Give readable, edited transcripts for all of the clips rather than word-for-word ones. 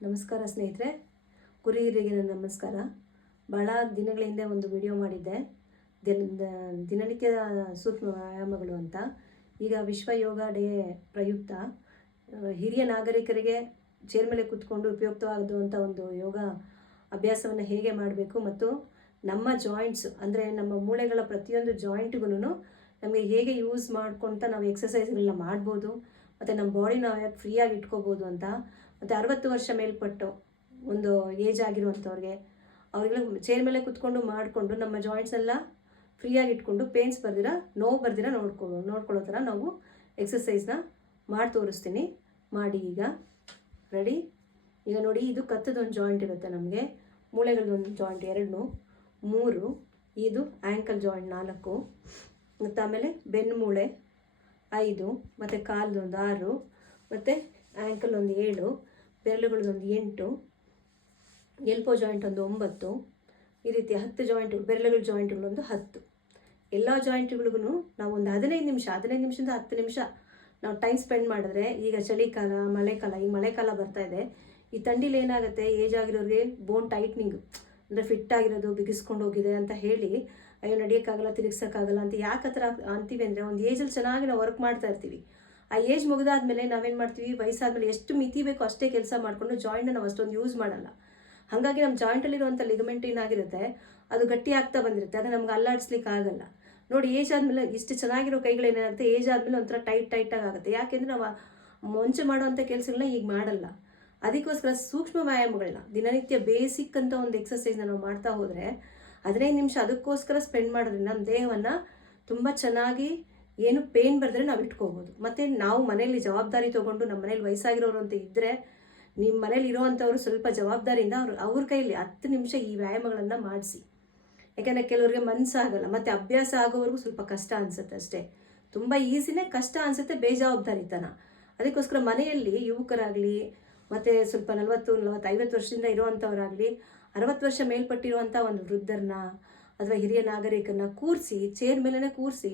ನಮಸ್ಕಾರ ಸ್ನೇಹಿತರೆ, ಗುರು ಹಿರಿಯರಿಗೆ ನನ್ನ ನಮಸ್ಕಾರ. ಭಾಳ ದಿನಗಳ ಹಿಂದೆ ಒಂದು ವಿಡಿಯೋ ಮಾಡಿದ್ದೆ, ದಿನನಿತ್ಯದ ಸೂಕ್ಷ್ಮ ವ್ಯಾಯಾಮಗಳು ಅಂತ. ಈಗ ವಿಶ್ವ ಯೋಗ ಡೇ ಪ್ರಯುಕ್ತ ಹಿರಿಯ ನಾಗರಿಕರಿಗೆ ಚೇರ್ ಮೇಲೆ ಕೂತ್ಕೊಂಡು ಉಪಯುಕ್ತವಾಗುವಂಥ ಒಂದು ಯೋಗ ಅಭ್ಯಾಸವನ್ನು ಹೇಗೆ ಮಾಡಬೇಕು ಮತ್ತು ನಮ್ಮ ಜಾಯಿಂಟ್ಸ್ ಅಂದರೆ ನಮ್ಮ ಮೂಳೆಗಳ ಪ್ರತಿಯೊಂದು ಜಾಯಿಂಟ್ಗೂ ನಮಗೆ ಹೇಗೆ ಯೂಸ್ ಮಾಡ್ಕೊತ ನಾವು ಎಕ್ಸಸೈಸ್ಗಳನ್ನ ಮಾಡ್ಬೋದು ಮತ್ತು ನಮ್ಮ ಬಾಡಿನ ನಾವು ಫ್ರೀಯಾಗಿ ಇಟ್ಕೋಬೋದು ಅಂತ. ಮತ್ತು 60 ವರ್ಷ ಮೇಲ್ಪಟ್ಟು ಒಂದು ಏಜ್ ಆಗಿರುವಂಥವ್ರಿಗೆ ಅವ್ರಿಗೆಲ್ಲ ಚೇರ್ ಮೇಲೆ ಕೂತ್ಕೊಂಡು ಮಾಡಿಕೊಂಡು ನಮ್ಮ ಜಾಯಿಂಟ್ಸ್ ಎಲ್ಲ ಫ್ರೀಯಾಗಿ ಇಟ್ಕೊಂಡು ಪೇನ್ಸ್ ಬರ್ದಿರ ನೋವು ಬರ್ದಿರ ನೋಡ್ಕೊಳ್ಳೋ ಥರ ನಾವು ಎಕ್ಸಸೈಸ್ನ ಮಾಡಿ ತೋರಿಸ್ತೀನಿ. ಮಾಡಿ ಈಗ ರೆಡಿ. ಈಗ ನೋಡಿ, ಇದು ಕತ್ತದೊಂದು ಜಾಯಿಂಟ್ ಇರುತ್ತೆ, ನಮಗೆ ಮೂಳೆಗಳದೊಂದು ಜಾಯಿಂಟ್ 2, 3, ಇದು ಆ್ಯಂಕಲ್ ಜಾಯಿಂಟ್ 4, ಮತ್ತು ಆಮೇಲೆ ಬೆನ್ನು ಮೂಳೆ 5, ಮತ್ತು ಕಾಲದೊಂದು 6, ಮತ್ತು ಆ್ಯಂಕಲ್ ಒಂದು 7, ಬೆರಳುಗಳದೊಂದು 8, ಎಲ್ಬೋ ಜಾಯಿಂಟ್ ಒಂದು 9, ಈ ರೀತಿ 10 ಜಾಯಿಂಟು, ಬೆರಳುಗಳ ಜಾಯಿಂಟ್ಗಳೊಂದು 10. ಎಲ್ಲ ಜಾಯಿಂಟ್ಗಳಿಗೂ ನಾವು ಒಂದು 15 ನಿಮಿಷದಿಂದ 10 ನಿಮಿಷ ನಾವು ಟೈಮ್ ಸ್ಪೆಂಡ್ ಮಾಡಿದ್ರೆ, ಈಗ ಚಳಿಕಾಲ ಮಳೆಕಾಲ, ಈಗ ಮಳೆಕಾಲ ಬರ್ತಾ ಇದೆ, ಈ ಥಂಡಿಲಿ ಏನಾಗುತ್ತೆ, ಏಜ್ ಆಗಿರೋರಿಗೆ ಬೋನ್ ಟೈಟ್ನಿಂಗ್ ಅಂದರೆ ಫಿಟ್ ಆಗಿರೋದು ಬಿಗಿಸ್ಕೊಂಡು ಹೋಗಿದೆ ಅಂತ ಹೇಳಿ ಅಯ್ಯೋ ನಡೆಯೋಕ್ಕಾಗಲ್ಲ, ತಿರುಗ್ಸೋಕ್ಕಾಗಲ್ಲ ಅಂತ ಯಾಕೆ ಆ ಥರ ಅಂತೀವಿ ಅಂದರೆ, ಒಂದು ಏಜಲ್ಲಿ ಚೆನ್ನಾಗಿ ನಾವು ವರ್ಕ್ ಮಾಡ್ತಾ ಇರ್ತೀವಿ. ಆ ಏಜ್ ಮುಗಿದಾದ್ಮೇಲೆ ನಾವೇನು ಮಾಡ್ತೀವಿ, ವಯಸ್ಸಾದ್ಮೇಲೆ ಎಷ್ಟು ಮಿತಿ ಬೇಕೋ ಅಷ್ಟೇ ಕೆಲಸ ಮಾಡಿಕೊಂಡು ಜಾಯಿಂಟ್ನ ನಾವು ಅಷ್ಟೊಂದು ಯೂಸ್ ಮಾಡಲ್ಲ. ಹಾಗಾಗಿ ನಮ್ಮ ಜಾಯಿಂಟಲ್ಲಿರುವಂಥ ಲಿಗಮೆಂಟ್ ಏನಾಗಿರುತ್ತೆ, ಅದು ಗಟ್ಟಿ ಆಗ್ತಾ ಬಂದಿರುತ್ತೆ, ಅದು ನಮ್ಗೆ ಅಲ್ಲಾಡಿಸ್ಲಿಕ್ಕೆ ಆಗಲ್ಲ. ನೋಡಿ, ಏಜ್ ಆದಮೇಲೆ ಇಷ್ಟು ಚೆನ್ನಾಗಿರೋ ಕೈಗಳೇನಾಗುತ್ತೆ, ಏಜ್ ಆದಮೇಲೆ ಒಂಥರ ಟೈಟಾಗಿ ಆಗುತ್ತೆ. ಯಾಕೆಂದರೆ ನಾವು ಮುಂಚೆ ಮಾಡುವಂಥ ಕೆಲಸಗಳನ್ನ ಈಗ ಮಾಡಲ್ಲ. ಅದಕ್ಕೋಸ್ಕರ ಸೂಕ್ಷ್ಮ ವ್ಯಾಯಾಮಗಳನ್ನ ದಿನನಿತ್ಯ ಬೇಸಿಕ್ ಅಂತ ಒಂದು ಎಕ್ಸಸೈಸ್ನ ನಾವು ಮಾಡ್ತಾ ಹೋದರೆ 15 ನಿಮಿಷ ಅದಕ್ಕೋಸ್ಕರ ಸ್ಪೆಂಡ್ ಮಾಡೋದ್ರಿಂದ ನಮ್ಮ ದೇಹವನ್ನು ತುಂಬ ಚೆನ್ನಾಗಿ ಏನು ಪೇನ್ ಬರೆದ್ರೆ ನಾವು ಇಟ್ಕೋಬೋದು. ಮತ್ತು ನಾವು ಮನೇಲಿ ಜವಾಬ್ದಾರಿ ತೊಗೊಂಡು, ನಮ್ಮ ಮನೇಲಿ ವಯಸ್ಸಾಗಿರೋರು ಅಂತ ಇದ್ದರೆ, ನಿಮ್ಮ ಮನೇಲಿ ಇರೋವಂಥವ್ರು ಸ್ವಲ್ಪ ಜವಾಬ್ದಾರಿಯಿಂದ ಅವ್ರ ಕೈಯಲ್ಲಿ 10 ನಿಮಿಷ ಈ ವ್ಯಾಯಾಮಗಳನ್ನು ಮಾಡಿಸಿ. ಯಾಕೆಂದರೆ ಕೆಲವರಿಗೆ ಮನಸ್ಸಾಗಲ್ಲ, ಮತ್ತು ಅಭ್ಯಾಸ ಆಗೋವರೆಗೂ ಸ್ವಲ್ಪ ಕಷ್ಟ ಅನಿಸುತ್ತೆ ಅಷ್ಟೇ. ತುಂಬ ಈಸಿನೇ, ಕಷ್ಟ ಅನಿಸುತ್ತೆ ಬೇಜವಾಬ್ದಾರಿತನ. ಅದಕ್ಕೋಸ್ಕರ ಮನೆಯಲ್ಲಿ ಯುವಕರಾಗಲಿ, ಮತ್ತು ಸ್ವಲ್ಪ 40, 50 ವರ್ಷದಿಂದ ಇರೋವಂಥವ್ರಾಗಲಿ, 60 ವರ್ಷ ಮೇಲ್ಪಟ್ಟಿರುವಂಥ ಒಂದು ವೃದ್ಧರನ್ನ ಅಥವಾ ಹಿರಿಯ ನಾಗರಿಕರನ್ನ ಕೂರಿಸಿ, ಚೇರ್ ಮೇಲೇ ಕೂರಿಸಿ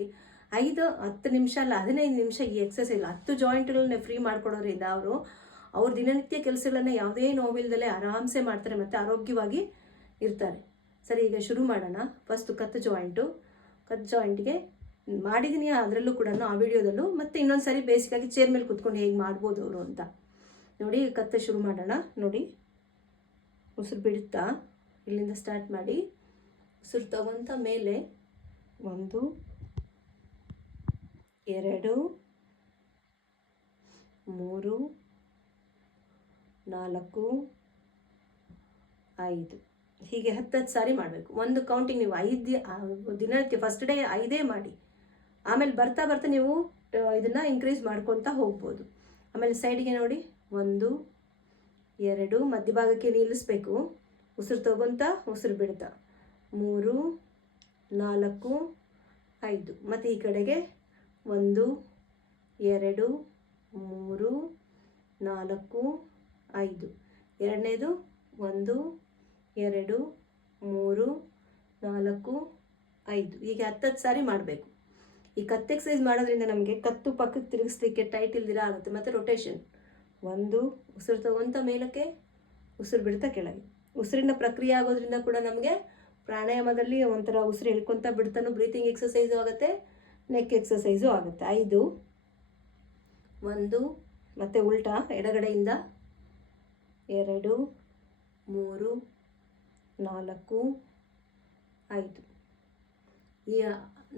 5-10 ನಿಮಿಷ ಅಲ್ಲ 15 ನಿಮಿಷ ಈ ಎಕ್ಸಸೈಸ್ 10 ಜಾಯಿಂಟ್ಗಳನ್ನ ಫ್ರೀ ಮಾಡ್ಕೊಡೋದ್ರಿಂದ ಅವ್ರ ದಿನನಿತ್ಯ ಕೆಲಸಗಳನ್ನ ಯಾವುದೇ ನೋವಿಲ್ದಲೇ ಆರಾಮ್ಸೆ ಮಾಡ್ತಾರೆ ಮತ್ತು ಆರೋಗ್ಯವಾಗಿ ಇರ್ತಾರೆ. ಸರಿ, ಈಗ ಶುರು ಮಾಡೋಣ. ಫಸ್ಟು ಕತ್ತು ಜಾಯಿಂಟ್ಗೆ ಮಾಡಿದ್ದೀನಿ, ಅದರಲ್ಲೂ ಕೂಡ ಆ ವಿಡಿಯೋದಲ್ಲೂ, ಮತ್ತು ಇನ್ನೊಂದು ಸರಿ ಬೇಸಿಕಾಗಿ ಚೇರ್ ಮೇಲೆ ಕೂತ್ಕೊಂಡು ಹೇಗೆ ಮಾಡ್ಬೋದು ಅವರು ಅಂತ ನೋಡಿ. ಕತ್ತು ಶುರು ಮಾಡೋಣ. ನೋಡಿ, ಉಸಿರು ಬಿಡುತ್ತಾ ಇಲ್ಲಿಂದ ಸ್ಟಾರ್ಟ್ ಮಾಡಿ, ಉಸಿರು ತಗೊಂತ ಮೇಲೆ 1, 2, 3, 4, 5 ಹೀಗೆ 10 ಸಾರಿ ಮಾಡಬೇಕು. ಒಂದು ಕೌಂಟಿಂಗ್ ನೀವು 5 ದಿನಕ್ಕೆ ಫಸ್ಟ್ ಡೇ 5 ಮಾಡಿ, ಆಮೇಲೆ ಬರ್ತಾ ಬರ್ತಾ ನೀವು ಇದನ್ನು ಇನ್ಕ್ರೀಸ್ ಮಾಡ್ಕೊತಾ ಹೋಗ್ಬೋದು. ಆಮೇಲೆ ಸೈಡ್ಗೆ ನೋಡಿ, 1, 2 ಮಧ್ಯಭಾಗಕ್ಕೆ ನಿಲ್ಲಿಸ್ಬೇಕು, ಉಸಿರು ತಗೊತ ಉಸಿರು ಬಿಡ್ತಾ 3, 4, 5, ಮತ್ತು ಈ ಕಡೆಗೆ 1, 2, 3, 4, 5, ಎರಡನೇದು 1, 2, 3, 4, 5 ಹೀಗೆ 10 ಸಾರಿ ಮಾಡಬೇಕು. ಈ ಕತ್ತು ಎಕ್ಸಸೈಸ್ ಮಾಡೋದ್ರಿಂದ ನಮಗೆ ಕತ್ತು ಪಕ್ಕಕ್ಕೆ ತಿರುಗಿಸ್ಲಿಕ್ಕೆ ಟೈಟ್ ಇಲ್ದಿರ ಆಗುತ್ತೆ. ಮತ್ತು ರೊಟೇಷನ್ 1 ಉಸಿರು ತಗೊಂತ ಮೇಲಕ್ಕೆ, ಉಸಿರು ಬಿಡ್ತಾ ಕೆಳಗೆ. ಉಸಿರಿನ ಪ್ರಕ್ರಿಯೆ ಆಗೋದ್ರಿಂದ ಕೂಡ ನಮಗೆ ಪ್ರಾಣಾಯಾಮದಲ್ಲಿ ಒಂಥರ ಉಸಿರು ಹೇಳ್ಕೊತ ಬಿಡ್ತಾನೂ ಬ್ರೀತಿಂಗ್ ಎಕ್ಸಸೈಸು ಆಗುತ್ತೆ, ನೆಕ್ ಎಕ್ಸಸೈಸು ಆಗುತ್ತೆ. 5, 1 ಮತ್ತು ಉಲ್ಟಾ ಎಡಗಡೆಯಿಂದ 2, 3, 4, 5 ಈ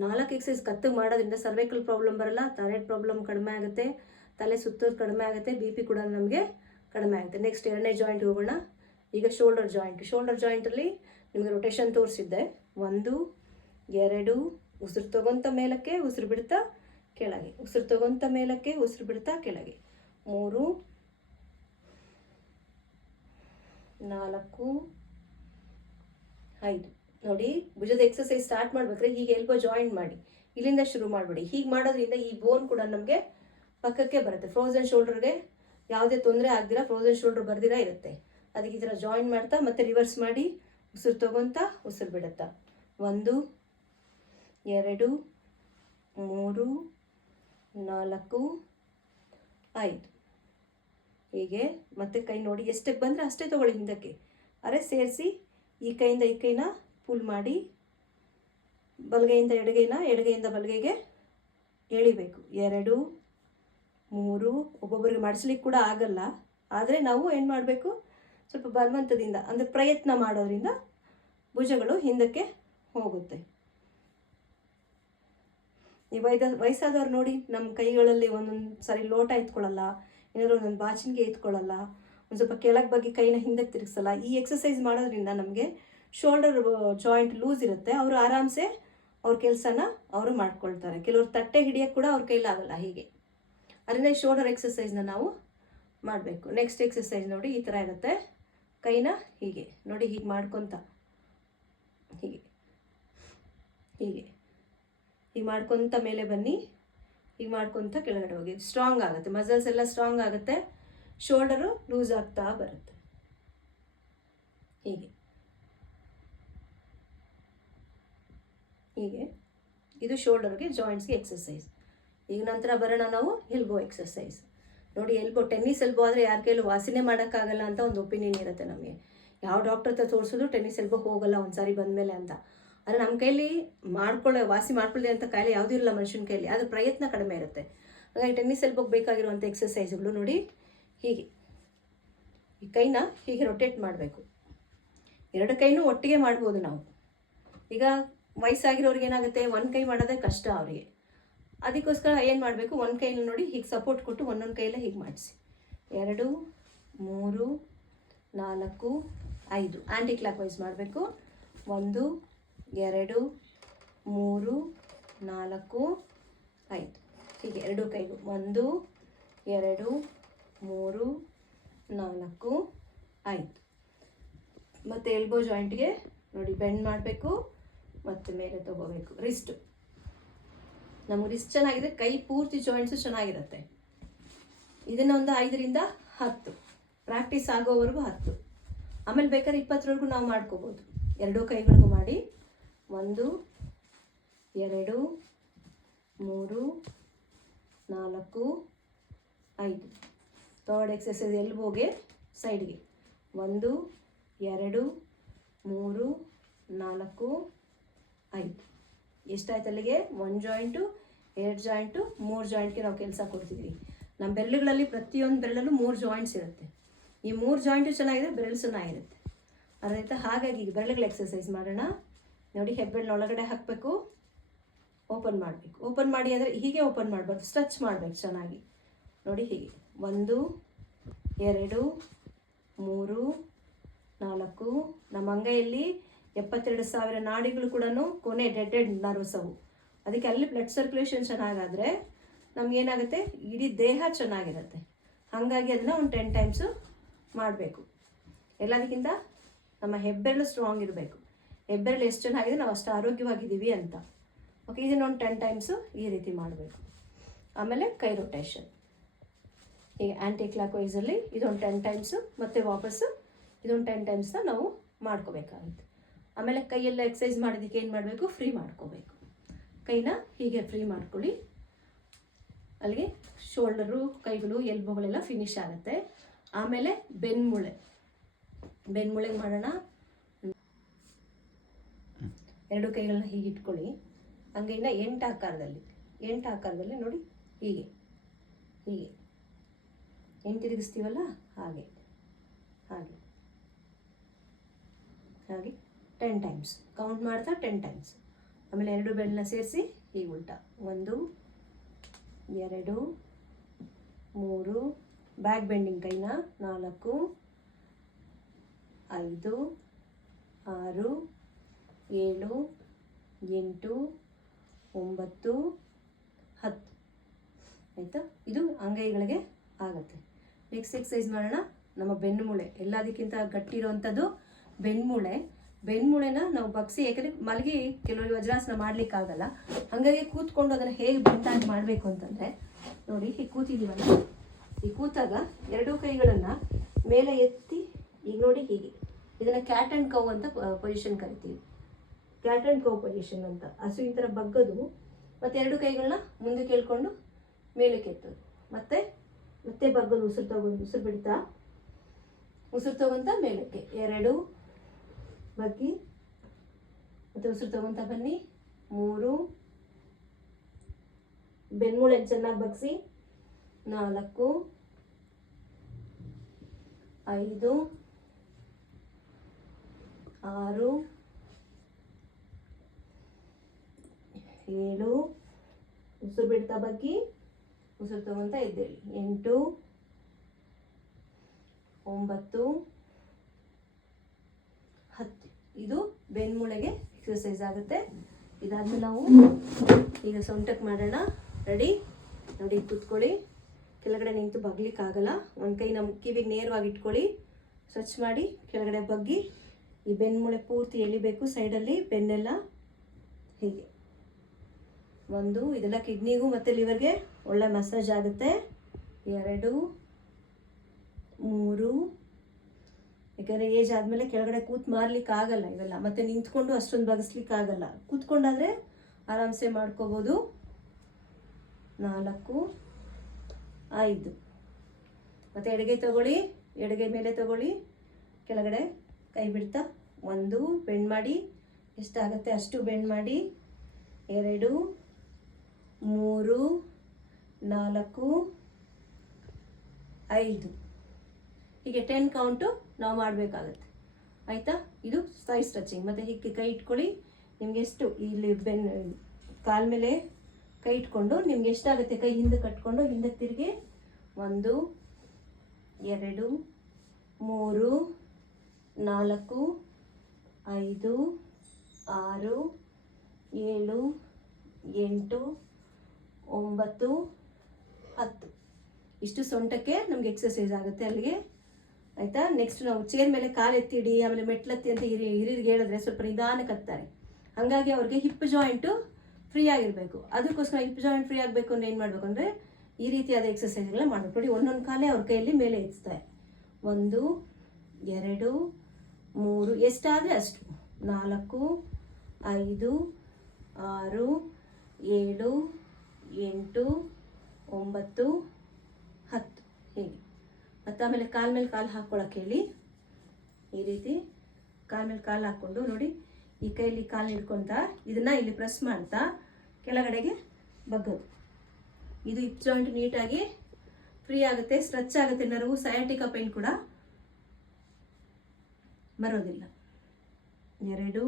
4 ಎಕ್ಸಸೈಸ್ ಕತ್ತಿಗೆ ಮಾಡೋದ್ರಿಂದ ಸರ್ವೈಕಲ್ ಪ್ರಾಬ್ಲಮ್ ಬರಲ್ಲ, ಥೈರಾಯ್ಡ್ ಪ್ರಾಬ್ಲಮ್ ಕಡಿಮೆ ಆಗುತ್ತೆ, ತಲೆ ಸುತ್ತೋದು ಕಡಿಮೆ ಆಗುತ್ತೆ, BP ಕೂಡ ನಮಗೆ ಕಡಿಮೆ ಆಗುತ್ತೆ. ನೆಕ್ಸ್ಟ್ 2ನೇ ಜಾಯಿಂಟ್ ಹೋಗೋಣ. ಈಗ ಶೋಲ್ಡರ್ ಜಾಯಿಂಟಲ್ಲಿ ನಿಮಗೆ ರೊಟೇಷನ್ ತೋರಿಸಿದ್ದೆ. 1, 2 ಉಸಿರು ತಗೊಂತ ಮೇಲಕ್ಕೆ, ಉಸಿರು ಬಿಡ್ತಾ ಕೆಳಗೆ, ಉಸಿರು ತಗೊಂತ ಮೇಲಕ್ಕೆ, ಉಸಿರು ಬಿಡ್ತಾ ಕೆಳಗೆ, 3, 4, 5 ನೋಡಿ. ಭುಜದ ಎಕ್ಸಸೈಸ್ ಸ್ಟಾರ್ಟ್ ಮಾಡ್ಬೇಕಾದ್ರೆ ಹೀಗೆ ಎಲ್ಬೋ ಜಾಯಿಂಟ್ ಮಾಡಿ, ಇಲ್ಲಿಂದ ಶುರು ಮಾಡಬೇಡಿ. ಹೀಗೆ ಮಾಡೋದ್ರಿಂದ ಈ ಬೋನ್ ಕೂಡ ನಮಗೆ ಪಕ್ಕಕ್ಕೆ ಬರುತ್ತೆ. ಫ್ರೋಝನ್ ಶೋಲ್ಡರ್ಗೆ ಯಾವುದೇ ತೊಂದರೆ ಆಗದಿರ ಫ್ರೋಝನ್ ಶೋಲ್ಡರ್ ಬರ್ದಿರ ಇರುತ್ತೆ. ಅದಕ್ಕೆ ಈ ಥರ ಜಾಯಿನ್ ಮಾಡ್ತಾ ಮತ್ತೆ ರಿವರ್ಸ್ ಮಾಡಿ, ಉಸಿರು ತಗೊತ ಉಸಿರು ಬಿಡುತ್ತಾ 1, 2, 3, 4, 5 ಹೀಗೆ. ಮತ್ತು ಕೈ ನೋಡಿ ಎಷ್ಟಕ್ಕೆ ಬಂದರೆ ಅಷ್ಟೇ ತೊಗೊಳ್ಳಿ ಹಿಂದಕ್ಕೆ. ಅರೆ ಸೇರಿಸಿ ಈ ಕೈಯಿಂದ ಈ ಕೈನ ಪುಲ್ ಮಾಡಿ ಬಲಗೈಯಿಂದ ಎಡಗೈನ, ಎಡಗೈಯಿಂದ ಬಲಗೈಗೆ ಎಳಿಬೇಕು. 2 3. ಒಬ್ಬೊಬ್ಬರಿಗೆ ಮಾಡಿಸ್ಲಿಕ್ಕೆ ಕೂಡ ಆಗಲ್ಲ, ಆದರೆ ನಾವು ಏನು ಮಾಡಬೇಕು, ಸ್ವಲ್ಪ ಬಲವಂತದಿಂದ ಅಂದರೆ ಪ್ರಯತ್ನ ಮಾಡೋದ್ರಿಂದ ಭುಜಗಳು ಹಿಂದಕ್ಕೆ ಹೋಗುತ್ತೆ. ಈ ವಯಸ್ಸಾದವ್ರು ನೋಡಿ, ನಮ್ಮ ಕೈಗಳಲ್ಲಿ ಒಂದೊಂದು ಸಾರಿ ಲೋಟ ಎತ್ಕೊಳ್ಳಲ್ಲ, ಏನಾದರೂ ಒಂದೊಂದು ಬಾಚಿನ್ಗೆ ಎತ್ಕೊಳ್ಳಲ್ಲ, ಒಂದು ಸ್ವಲ್ಪ ಕೆಳಗೆ ಬಗ್ಗೆ ಕೈನ ಹಿಂದಕ್ಕೆ ತಿರುಗಿಸಲ್ಲ. ಈ ಎಕ್ಸಸೈಸ್ ಮಾಡೋದ್ರಿಂದ ನಮಗೆ ಶೋಲ್ಡರ್ ಜಾಯಿಂಟ್ ಲೂಸ್ ಇರುತ್ತೆ. ಅವರು ಆರಾಮ್ಸೆ ಅವ್ರ ಕೆಲಸನ ಅವರು ಮಾಡ್ಕೊಳ್ತಾರೆ. ಕೆಲವ್ರು ತಟ್ಟೆ ಹಿಡಿಯೋಕ್ಕೆ ಕೂಡ ಅವ್ರ ಕೈಲಾಗಲ್ಲ ಹೀಗೆ. ಅದರಿಂದ ಈ ಶೋಲ್ಡರ್ ಎಕ್ಸಸೈಸ್ನ ನಾವು ಮಾಡಬೇಕು. ನೆಕ್ಸ್ಟ್ ಎಕ್ಸಸೈಸ್ ನೋಡಿ ಈ ಥರ ಇರುತ್ತೆ. ಕೈನ ಹೀಗೆ ನೋಡಿ, ಹೀಗೆ ಮಾಡ್ಕೊತ ಹೀಗೆ ಹೀಗೆ ಹೀಗೆ ಮಾಡ್ಕೊತ ಮೇಲೆ ಬನ್ನಿ. ಹೀಗೆ ಮಾಡ್ಕೊತ ಕೆಳಗಡೆ ಹೋಗಿ. ಸ್ಟ್ರಾಂಗ್ ಆಗುತ್ತೆ, ಮಸಲ್ಸ್ ಎಲ್ಲ ಸ್ಟ್ರಾಂಗ್ ಆಗುತ್ತೆ, ಶೋಲ್ಡರು ಲೂಸ್ ಆಗ್ತಾ ಬರುತ್ತೆ. ಹೀಗೆ ಹೀಗೆ ಇದು ಶೋಲ್ಡರ್ಗೆ ಜಾಯಿಂಟ್ಸ್ಗೆ ಎಕ್ಸಸೈಸ್. ಈಗ ನಂತರ ಬರೋಣ ನಾವು ಎಲ್ಬೋ ಎಕ್ಸಸೈಸ್. ನೋಡಿ, ಎಲ್ಬೋ ಟೆನ್ನಿಸ್ ಎಲ್ಬೋ ಆದರೆ ಯಾರ ಕೈಲೂ ವಾಸಿನೇ ಮಾಡೋಕ್ಕಾಗಲ್ಲ ಅಂತ ಒಂದು ಒಪಿನಿಯನ್ ಇರುತ್ತೆ ನಮಗೆ. ಯಾವ ಡಾಕ್ಟರ್ ಹತ್ರ ತೋರಿಸಿದ್ರು ಟೆನ್ನಿಸ್ ಎಲ್ಬೋ ಹೋಗಲ್ಲ ಒಂದು ಸಾರಿ ಬಂದಮೇಲೆ ಅಂತ. ಆದರೆ ನಮ್ಮ ಕೈಲಿ ವಾಸಿ ಮಾಡ್ಕೊಳ್ಳಿ ಅಂತ ಕಾಯಿಲೆ ಯಾವುದೂ ಇರಲ್ಲ ಮನುಷ್ಯನ ಕೈಲಿ, ಆದರೆ ಪ್ರಯತ್ನ ಕಡಿಮೆ ಇರುತ್ತೆ. ಹಾಗಾಗಿ ಟೆನ್ನಿಸ್ ಎಲ್ಬೋಗೆ ಬೇಕಾಗಿರುವಂಥ ಎಕ್ಸಸೈಸ್ಗಳು ನೋಡಿ, ಹೀಗೆ ಈ ಕೈನ ಹೀಗೆ ರೊಟೇಟ್ ಮಾಡಬೇಕು. 2 ಕೈನೂ ಒಟ್ಟಿಗೆ ಮಾಡ್ಬೋದು ನಾವು. ಈಗ ವಯಸ್ಸಾಗಿರೋರಿಗೆ ಏನಾಗುತ್ತೆ, ಒಂದು ಕೈ ಮಾಡೋದೇ ಕಷ್ಟ ಅವರಿಗೆ. ಅದಕ್ಕೋಸ್ಕರ ಏನು ಮಾಡಬೇಕು, ಒಂದು ಕೈಲಿ ನೋಡಿ ಹೀಗೆ ಸಪೋರ್ಟ್ ಕೊಟ್ಟು ಒಂದೊಂದು ಕೈಲೇ ಹೀಗೆ ಮಾಡಿಸಿ. 2 3 4 5 ಆ್ಯಂಟಿ ಕ್ಲಾಕ್ ವೈಸ್ ಮಾಡಬೇಕು. 1 2 3 4 5 ಹೀಗೆ 2 ಕೈಗೂ 1 2 3 4 5. ಮತ್ತು ಎಲ್ಬೋ ಜಾಯಿಂಟ್ಗೆ ನೋಡಿ ಬೆಂಡ್ ಮಾಡಬೇಕು ಮತ್ತು ಮೇಲೆ ತೊಗೋಬೇಕು. ರಿಸ್ಟು ನಮಗೆ ರಿಸ್ಟ್ ಚೆನ್ನಾಗಿದೆ, ಕೈ ಪೂರ್ತಿ ಜಾಯಿಂಟ್ಸು ಚೆನ್ನಾಗಿರುತ್ತೆ. ಇದನ್ನು ಒಂದು 5ರಿಂದ 10 ಪ್ರಾಕ್ಟೀಸ್ ಆಗೋವರೆಗೂ 10, ಆಮೇಲೆ ಬೇಕಾದ್ರೆ 20ರವರೆಗೂ ನಾವು ಮಾಡ್ಕೋಬೋದು. 2 ಕೈಗಳಿಗೂ ಮಾಡಿ. 1 2 3 4 5. ಥರ್ಡ್ ಎಕ್ಸಸೈಸ್ ಎಲ್ಬೋಗೆ ಸೈಡ್ಗೆ 1 2 3 4 5. ಎಷ್ಟಾಯ್ತು ಅಲ್ಲಿಗೆ? 1 ಜಾಯಿಂಟು, 2 ಜಾಯಿಂಟು, 3 ಜಾಯಿಂಟ್ಗೆ ನಾವು ಕೆಲಸ ಕೊಡ್ತಿದ್ವಿ. ನಮ್ಮ ಬೆರಳುಗಳಲ್ಲಿ ಪ್ರತಿಯೊಂದು ಬೆರಳಲ್ಲೂ 3 ಜಾಯಿಂಟ್ಸ್ ಇರುತ್ತೆ. ಈ 3 ಜಾಯಿಂಟು ಚೆನ್ನಾಗಿದೆ, ಬೆರಳು ಚೆನ್ನಾಗಿರುತ್ತೆ. ಅದಾಯ್ತಾ? ಹಾಗಾಗಿ ಈಗ ಬೆರಳುಗಳ ಎಕ್ಸಸೈಸ್ ಮಾಡೋಣ. ನೋಡಿ, ಹೆಬ್ಬೆರಳನ್ನ ಒಳಗಡೆ ಹಾಕಬೇಕು, ಓಪನ್ ಮಾಡಬೇಕು. ಓಪನ್ ಮಾಡಿ ಅಂದರೆ ಹೀಗೆ ಓಪನ್ ಮಾಡಬಾರ್ದು, ಸ್ಟ್ರೆಚ್ ಮಾಡಬೇಕು ಚೆನ್ನಾಗಿ. ನೋಡಿ ಹೀಗೆ 1 2 3 4. ನಮ್ಮ ಅಂಗೈಯಲ್ಲಿ 72,000 ನಾಡಿಗಳು ಕೂಡ ಕೊನೆ ಡೆಡ್ ನರ್ವ್ಸ್ ಅವು. ಅದಕ್ಕೆ ಅಲ್ಲಿ ಬ್ಲಡ್ ಸರ್ಕ್ಯುಲೇಷನ್ ಚೆನ್ನಾಗಾದರೆ ನಮಗೇನಾಗುತ್ತೆ, ಇಡೀ ದೇಹ ಚೆನ್ನಾಗಿರುತ್ತೆ. ಹಾಗಾಗಿ ಅದನ್ನು ಒಂದು 10 ಟೈಮ್ಸು ಮಾಡಬೇಕು. ಎಲ್ಲದಕ್ಕಿಂತ ನಮ್ಮ ಹೆಬ್ಬೆರಳು ಸ್ಟ್ರಾಂಗ್ ಇರಬೇಕು. ಹೆಬ್ಬೆರಳು ಎಷ್ಟು ಚೆನ್ನಾಗಿದೆ ನಾವು ಅಷ್ಟು ಆರೋಗ್ಯವಾಗಿದ್ದೀವಿ ಅಂತ. ಓಕೆ, ಇದನ್ನು ಒಂದು 10 ಟೈಮ್ಸು ಈ ರೀತಿ ಮಾಡಬೇಕು. ಆಮೇಲೆ ಕೈ ರೊಟೇಷನ್ ಹೀಗೆ ಆ್ಯಂಟಿ ಕ್ಲಾಕ್ ವೈಸಲ್ಲಿ ಇದೊಂದು 10 ಟೈಮ್ಸು, ಮತ್ತು ವಾಪಸ್ಸು ಇದೊಂದು 10 ಟೈಮ್ಸ್ನ ನಾವು ಮಾಡ್ಕೋಬೇಕಾಗುತ್ತೆ. ಆಮೇಲೆ ಕೈಯೆಲ್ಲ ಎಕ್ಸಸೈಸ್ ಮಾಡೋದಕ್ಕೆ ಏನು ಮಾಡಬೇಕು, ಫ್ರೀ ಮಾಡ್ಕೋಬೇಕು. ಕೈನ ಹೀಗೆ ಫ್ರೀ ಮಾಡ್ಕೊಳ್ಳಿ. ಅಲ್ಲಿಗೆ ಶೋಲ್ಡರು, ಕೈಗಳು, ಎಲ್ಬೋಗಳೆಲ್ಲ ಫಿನಿಶ್ ಆಗುತ್ತೆ. ಆಮೇಲೆ ಬೆನ್ಮೂಳೆಗೆ ಮಾಡೋಣ. 2 ಕೈಗಳನ್ನ ಹೀಗೆ ಇಟ್ಕೊಳ್ಳಿ. ಅಂಗೈನ 8 ಆಕಾರದಲ್ಲಿ ನೋಡಿ, ಹೀಗೆ ಹೀಗೆ 8 ತಿರುಗಿಸ್ತೀವಲ್ಲ, ಹಾಗೆ ಹಾಗೆ ಹಾಗೆ 10 ಟೈಮ್ಸ್ ಕೌಂಟ್ ಮಾಡ್ತಾ 10 ಟೈಮ್ಸ್. ಆಮೇಲೆ 2 ಬೆರಳನ್ನ ಸೇರಿಸಿ ಹೀಗೆ ಉಲ್ಟಾ 1 2 3 ಬ್ಯಾಕ್ ಬೆಂಡಿಂಗ್ ಕೈನ 4 5 6 7 8 9 10. ಆಯಿತಾ? ಇದು ಅಂಗೈಗಳಿಗೆ ಆಗುತ್ತೆ. ನೆಕ್ಸ್ಟ್ ಎಕ್ಸಸೈಸ್ ಮಾಡೋಣ. ನಮ್ಮ ಬೆನ್ನುಮೂಳೆ ಎಲ್ಲದಕ್ಕಿಂತ ಗಟ್ಟಿ ಇರೋವಂಥದ್ದು ಬೆನ್ನುಮೂಳೆನ ನಾವು ಬಗ್ಸಿ, ಯಾಕಂದರೆ ಮಲಗಿ ಕೆಲವರಿಗೆ ವಜ್ರಾಸನ ಮಾಡಲಿಕ್ಕಾಗಲ್ಲ. ಹಾಗಾಗಿ ಕೂತ್ಕೊಂಡು ಅದನ್ನು ಹೇಗೆ ಬೆಂಟಾಗಿ ಮಾಡಬೇಕು ಅಂತಂದರೆ, ನೋಡಿ ಹೀಗೆ ಕೂತಿದ್ದೀವಲ್ಲ, ಈ ಕೂತಾಗ 2 ಕೈಗಳನ್ನು ಮೇಲೆ ಎತ್ತಿ, ಈಗ ನೋಡಿ ಹೀಗೆ, ಇದನ್ನು ಕ್ಯಾಟ್ ಆ್ಯಂಡ್ ಕೌ ಅಂತ ಪೊಸಿಷನ್ ಕರಿತೀವಿ. ಕ್ಯಾಟ್ ಆ್ಯಂಡ್ ಕೌ ಪೊಸಿಷನ್ ಅಂತ. ಹಸು ಈ ಥರ ಬಗ್ಗೋದು, ಮತ್ತು 2 ಕೈಗಳನ್ನ ಮುಂದೆ ಕೇಳ್ಕೊಂಡು ಮೇಲೆ ಕೆತ್ತೋದು, ಮತ್ತು ಮತ್ತೆ ಬಗ್ಗದು ಉಸಿರು ಬಿಡ್ತಾ ಉಸಿರು ತಗೊಂತ ಮೇಲಕ್ಕೆ 2 ಬಗ್ಗಿ ಮತ್ತೆ ಉಸಿರು ತಗೊಂತ ಬನ್ನಿ 3 ಬೆನ್ಮೂಳೆ ಚೆನ್ನಾಗಿ ಬಗ್ಸಿ 4 5 6 7 ಉಸಿರು ಬಿಡ್ತಾ ಬಗ್ಗಿ ಉಸಿರು ತಗೊಂತ ಎದ್ದೇಳಿ 8 9 10 ಇದು ಬೆನ್ಮೂಳೆಗೆ ಎಕ್ಸರ್ಸೈಸ್ ಆಗುತ್ತೆ. ಇದಾದ್ಮೇಲೆ ನಾವು ಈಗ ಸೊಂಟಕ್ಕೆ ಮಾಡೋಣ. ರೆಡಿ? ನೋಡಿ ಕೂತ್ಕೊಳ್ಳಿ. ಕೆಳಗಡೆ ನಿಂತು ಬಗ್ಲಿಕ್ಕಾಗಲ್ಲ. ಒಂದು ಕೈ ನಮ್ಮ ಕಿವಿಗೆ ನೇರವಾಗಿ ಇಟ್ಕೊಳ್ಳಿ. ಸ್ವಚ್ಛ ಮಾಡಿ ಕೆಳಗಡೆ ಬಗ್ಗಿ ಈ ಬೆನ್ಮೂಳೆ ಪೂರ್ತಿ ಎಳಿಬೇಕು. ಸೈಡಲ್ಲಿ ಬೆನ್ನೆಲ್ಲ ಹೀಗೆ 1 ಇದೆಲ್ಲ ಕಿಡ್ನಿಗೂ ಮತ್ತು ಲಿವರ್ಗೆ ಒಳ್ಳೆ ಮಸಾಜ್ ಆಗುತ್ತೆ. 2 3 ಯಾಕಂದರೆ ಏಜ್ ಆದಮೇಲೆ ಕೆಳಗಡೆ ಮಾರ್ಲಿಕ್ಕೆ ಆಗಲ್ಲ ಇವೆಲ್ಲ, ಮತ್ತು ನಿಂತ್ಕೊಂಡು ಅಷ್ಟೊಂದು ಬಗ್ಸ್ಲಿಕ್ಕೆ ಆಗಲ್ಲ. ಕೂತ್ಕೊಂಡಾದರೆ ಆರಾಮ್ಸೆ ಮಾಡ್ಕೋಬೋದು. 4 5 ಮತ್ತು ಎಡಗೈ ತಗೊಳ್ಳಿ, ಎಡಗೈ ಮೇಲೆ ತಗೊಳ್ಳಿ, ಕೆಳಗಡೆ ಕೈ ಬಿಡ್ತಾ 1 ಬೆಂಡ್ ಮಾಡಿ, ಎಷ್ಟಾಗುತ್ತೆ ಅಷ್ಟು ಬೆಂಡ್ ಮಾಡಿ. 2 3 4 5 ಹೀಗೆ 10 ಕೌಂಟು ನಾವು ಮಾಡಬೇಕಾಗತ್ತೆ. ಆಯಿತಾ? ಇದು ಸೈ ಸ್ಟ್ರೆಚಿಂಗ್. ಮತ್ತು ಹೀಗೆ ಕೈ ಇಟ್ಕೊಳ್ಳಿ. ನಿಮ್ಗೆ ಎಷ್ಟು ಇಲ್ಲಿ ಕಾಲ ಮೇಲೆ ಕೈ ಇಟ್ಕೊಂಡು ನಿಮ್ಗೆ ಎಷ್ಟಾಗುತ್ತೆ ಕೈ ಹಿಂದೆ ಕಟ್ಕೊಂಡು ಹಿಂದಕ್ಕೆ ತಿರುಗಿ 1 2 3 4 5 6 7 8 9 10 ಇಷ್ಟು ಸೊಂಟಕ್ಕೆ ನಮ್ಗೆ ಎಕ್ಸರ್ಸೈಸ್ ಆಗುತ್ತೆ ಅಲ್ಲಿಗೆ. ಆಯಿತಾ? ನೆಕ್ಸ್ಟ್ ನಾವು ಚೇರ್ ಮೇಲೆ ಕಾಲು ಎತ್ತಿಡಿ, ಆಮೇಲೆ ಮೆಟ್ಲತ್ತಿ ಅಂತ ಹಿರಿಯರಿಗೆ ಹೇಳಿದ್ರೆ ಸ್ವಲ್ಪ ನಿಧಾನಕ್ಕೆ ಹತ್ತಾರೆ. ಹಾಗಾಗಿ ಅವ್ರಿಗೆ ಹಿಪ್ ಜಾಯಿಂಟು ಫ್ರೀ ಆಗಿರಬೇಕು. ಅದಕ್ಕೋಸ್ಕರ ಹಿಪ್ ಜಾಯಿಂಟ್ ಫ್ರೀ ಆಗಬೇಕು ಅಂದರೆ ಏನು ಮಾಡಬೇಕು ಅಂದರೆ ಈ ರೀತಿಯಾದ ಎಕ್ಸರ್ಸೈಸ್ಗಳನ್ನ ಮಾಡಬೇಕು. ನೋಡಿ, ಒಂದೊಂದು ಕಾಲೇ ಅವ್ರ ಕೈಯಲ್ಲಿ ಮೇಲೆ ಎತ್ತಿಸ್ತಾರೆ. 1 2 3 ಎಷ್ಟಾದರೆ ಅಷ್ಟು. 4 5 6 7 8 9 10 ಹೀಗೆ. ಮತ್ತು ಆಮೇಲೆ ಕಾಲ ಮೇಲೆ ಕಾಲು ಹಾಕ್ಕೊಳಕ್ಕೆ ಹೇಳಿ. ಈ ರೀತಿ ಕಾಲ ಮೇಲೆ ಕಾಲು ಹಾಕ್ಕೊಂಡು ನೋಡಿ, ಈ ಕೈಯಲ್ಲಿ ಕಾಲು ಹಿಡ್ಕೊತ ಇದನ್ನು ಇಲ್ಲಿ ಪ್ರೆಸ್ ಮಾಡ್ತಾ ಕೆಳಗಡೆಗೆ ಬಗ್ಗೋದು. ಇದು ಹಿಪ್ ಜಾಯಿಂಟ್ ನೀಟಾಗಿ ಫ್ರೀ ಆಗುತ್ತೆ, ಸ್ಟ್ರೆಚ್ ಆಗುತ್ತೆ. ನರ್ವು ಸಯಾಟಿಕಾ ಪೇನ್ ಕೂಡ ಬರೋದಿಲ್ಲ. 2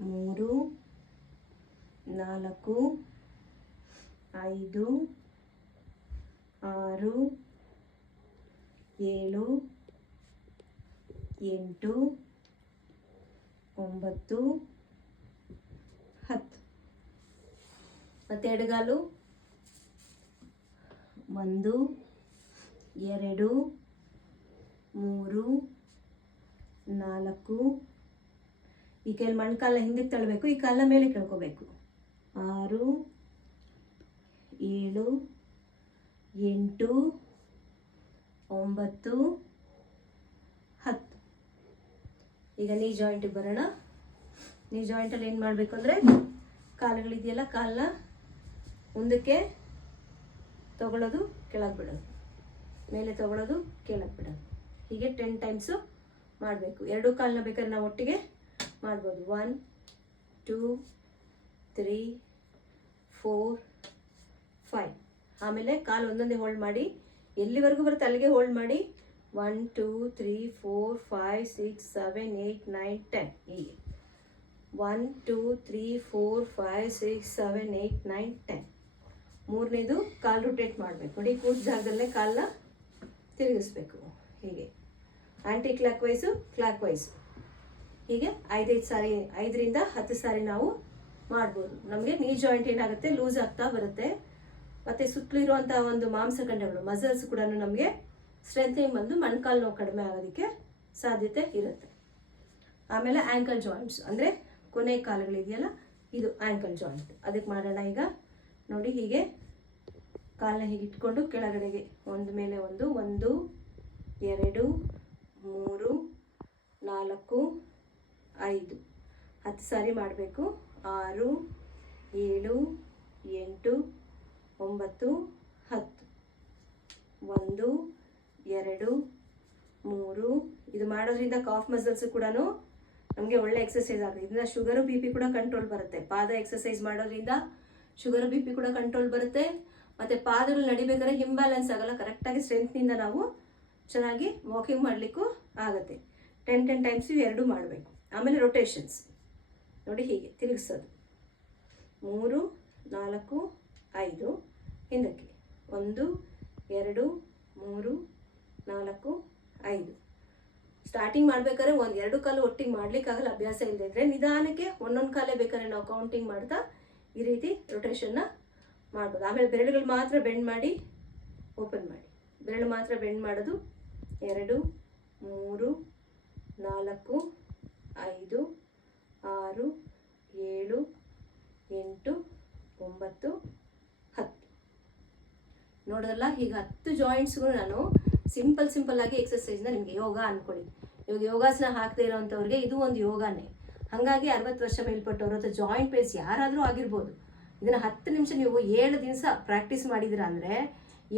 3 4 5 6 7 8 9 10 ಮತ್ತು ಎಡಗಾಲು 1 2 3 4 ಈ ಕೈಯಲ್ಲಿ ಮೊಣಕಾಲ ಹಿಂದಕ್ಕೆ ತಳ್ಳಬೇಕು, ಈ ಕಾಲ ಮೇಲೆ ಕೆಳ್ಕೋಬೇಕು. 6 7 8 9 10 ಈಗ ನೀ ಜಾಯಿಂಟಿಗೆ ಬರೋಣ. ನೀ ಜಾಯಿಂಟಲ್ಲಿ ಏನು ಮಾಡಬೇಕು ಅಂದರೆ ಕಾಲುಗಳಿದೆಯಲ್ಲ, ಕಾಲನ್ನ ಮುಂದಕ್ಕೆ ತಗೊಳ್ಳೋದು, ಕೆಳಗೆ ಬಿಡೋದು, ಮೇಲೆ ತಗೊಳ್ಳೋದು, ಕೆಳಗೆ ಬಿಡೋದು. ಹೀಗೆ 10 ಟೈಮ್ಸು ಮಾಡಬೇಕು. 2 ಕಾಲನ್ನ ಬೇಕಾದ್ರೆ ನಾವು ಒಟ್ಟಿಗೆ ಮಾಡ್ಬೋದು. 1 2 3 4 5 ಆಮೇಲೆ ಕಾಲು ಒಂದೊಂದೇ ಹೋಲ್ಡ್ ಮಾಡಿ, ಎಲ್ಲಿವರೆಗೂ ಬರುತ್ತೆ ಅಲ್ಲಿಗೆ ಹೋಲ್ಡ್ ಮಾಡಿ. 1 2 3 4 5 6 7 8 9 10 ಹೀಗೆ. 1 2 3 4 5 6 7 8 9 10. ಮೂರನೇದು ಕಾಲು ರೊಟೇಟ್ ಮಾಡಬೇಕು. ನೋಡಿ, ಕೂತ ಜಾಗದಲ್ಲೇ ಕಾಲನ್ನ ತಿರುಗಿಸ್ಬೇಕು. ಹೀಗೆ ಆ್ಯಂಟಿ ಕ್ಲಾಕ್ ವೈಸು, ಕ್ಲಾಕ್ ವೈಸು, ಹೀಗೆ 5 ಸಾರಿ, 5ರಿಂದ 10 ಸಾರಿ ನಾವು ಮಾಡ್ಬೋದು. ನಮಗೆ ನೀ ಜಾಯಿಂಟ್ ಏನಾಗುತ್ತೆ, ಲೂಸ್ ಆಗ್ತಾ ಬರುತ್ತೆ. ಮತ್ತು ಸುತ್ತಲಿರುವಂಥ ಒಂದು ಮಾಂಸಖಂಡಗಳು, ಮಸಲ್ಸ್ ಕೂಡ ನಮಗೆ ಸ್ಟ್ರೆಂಥಿಂಗ್ ಬಂದು ಮೊಣಕಾಲು ನೋವು ಕಡಿಮೆ ಆಗೋದಕ್ಕೆ ಸಾಧ್ಯತೆ ಇರುತ್ತೆ. ಆಮೇಲೆ ಆ್ಯಂಕಲ್ ಜಾಯಿಂಟ್ಸ್ ಅಂದರೆ ಕೊನೆ ಕಾಲುಗಳಿದೆಯಲ್ಲ, ಇದು ಆ್ಯಂಕಲ್ ಜಾಯಿಂಟ್. ಅದಕ್ಕೆ ಮಾಡೋಣ ಈಗ. ನೋಡಿ, ಹೀಗೆ ಕಾಲನ್ನ ಹೀಗೆ ಇಟ್ಕೊಂಡು ಕೆಳಗಡೆಗೆ ಒಂದು ಮೇಲೆ ಒಂದು 1 2 3 4 5 10 ಸಾರಿ ಮಾಡಬೇಕು. 6 7 8 9 10 1 2 3. ಇದು ಮಾಡೋದ್ರಿಂದ ಕಾಫ್ ಮಸಲ್ಸ್ ಕೂಡ ನಮಗೆ ಒಳ್ಳೆ ಎಕ್ಸಸೈಸ್ ಆಗುತ್ತೆ. ಇದರಿಂದ ಶುಗರು ಬಿ ಪಿ ಕೂಡ ಕಂಟ್ರೋಲ್ ಬರುತ್ತೆ. ಪಾದ ಎಕ್ಸಸೈಸ್ ಮಾಡೋದ್ರಿಂದ ಶುಗರು ಬಿ ಪಿ ಕೂಡ ಕಂಟ್ರೋಲ್ ಬರುತ್ತೆ. ಮತ್ತು ಪಾದಗಳು ನಡಿಬೇಕಾದ್ರೆ ಇಂಬ್ಯಾಲೆನ್ಸ್ ಆಗಲ್ಲ, ಕರೆಕ್ಟಾಗಿ ಸ್ಟ್ರೆಂತ್ನಿಂದ ನಾವು ಚೆನ್ನಾಗಿ ವಾಕಿಂಗ್ ಮಾಡಲಿಕ್ಕೂ ಆಗುತ್ತೆ. 10 ಟೈಮ್ಸ್ ಇವೆರಡು ಮಾಡಬೇಕು. ಆಮೇಲೆ ರೊಟೇಷನ್ಸ್ ನೋಡಿ, ಹೀಗೆ ತಿರುಗಿಸೋದು 3 4 5 ಹಿಂದಕ್ಕೆ 1 2 3 4 5. ಸ್ಟಾರ್ಟಿಂಗ್ ಮಾಡ್ಬೇಕಾದ್ರೆ 1-2 ಕಾಲು ಒಟ್ಟಿಗೆ ಮಾಡ್ಲಿಕ್ಕಾಗಲ್ಲ, ಅಭ್ಯಾಸ ಇಲ್ಲದೆ ಇದ್ರೆ ನಿಧಾನಕ್ಕೆ ಒಂದೊಂದು ಕಾಲೇ ಬೇಕಾದ್ರೆ ನಾವು ಕೌಂಟಿಂಗ್ ಮಾಡ್ತಾ ಈ ರೀತಿ ರೊಟೇಷನ್ನ ಮಾಡ್ಬೋದು. ಆಮೇಲೆ ಬೆರಳುಗಳು ಮಾತ್ರ ಬೆಂಡ್ ಮಾಡಿ ಓಪನ್ ಮಾಡಿ, ಬೆರಳು ಮಾತ್ರ ಬೆಂಡ್ ಮಾಡೋದು. 2 3 4 5 6 7 8 9 10. ನೋಡೋದಲ್ಲ, ಈಗ 10 ಜಾಯಿಂಟ್ಸ್ಗೂ ನಾನು ಸಿಂಪಲ್ ಆಗಿ ಎಕ್ಸಸೈಸ್ನ ನಿಮಗೆ ಯೋಗ ಅಂದ್ಕೊಳ್ಳಿ. ಇವಾಗ ಯೋಗಾಸನ ಹಾಕದೇ ಇರೋವಂಥವ್ರಿಗೆ ಇದು ಒಂದು ಯೋಗಾನೇ. ಹಾಗಾಗಿ 60 ವರ್ಷ ಮೇಲ್ಪಟ್ಟವರು ಅಥವಾ ಜಾಯಿಂಟ್ ಪೇನ್ಸ್ ಯಾರಾದರೂ ಆಗಿರ್ಬೋದು. ಇದನ್ನು 10 ನಿಮಿಷ ನೀವು 7 ದಿವಸ ಪ್ರಾಕ್ಟೀಸ್ ಮಾಡಿದಿರ ಅಂದರೆ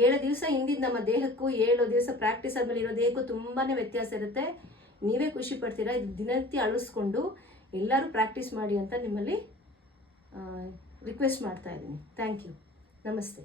7 ದಿವಸ ಹಿಂದಿದ್ದು ನಮ್ಮ ದೇಹಕ್ಕೂ 7 ದಿವಸ ಪ್ರಾಕ್ಟೀಸ್ ಆದಮೇಲೆ ಇರೋ ದೇಹಕ್ಕೂ ತುಂಬಾ ವ್ಯತ್ಯಾಸ ಇರುತ್ತೆ. ನೀವೇ ಖುಷಿ ಪಡ್ತೀರಾ. ಇದು ದಿನನಿತ್ಯ ಅಳಿಸ್ಕೊಂಡು ಎಲ್ಲರೂ ಪ್ರಾಕ್ಟೀಸ್ ಮಾಡಿ ಅಂತ ನಿಮ್ಮಲ್ಲಿ ರಿಕ್ವೆಸ್ಟ್ ಮಾಡ್ತಾ ಇದ್ದೀನಿ. Thank you. ನಮಸ್ತೆ.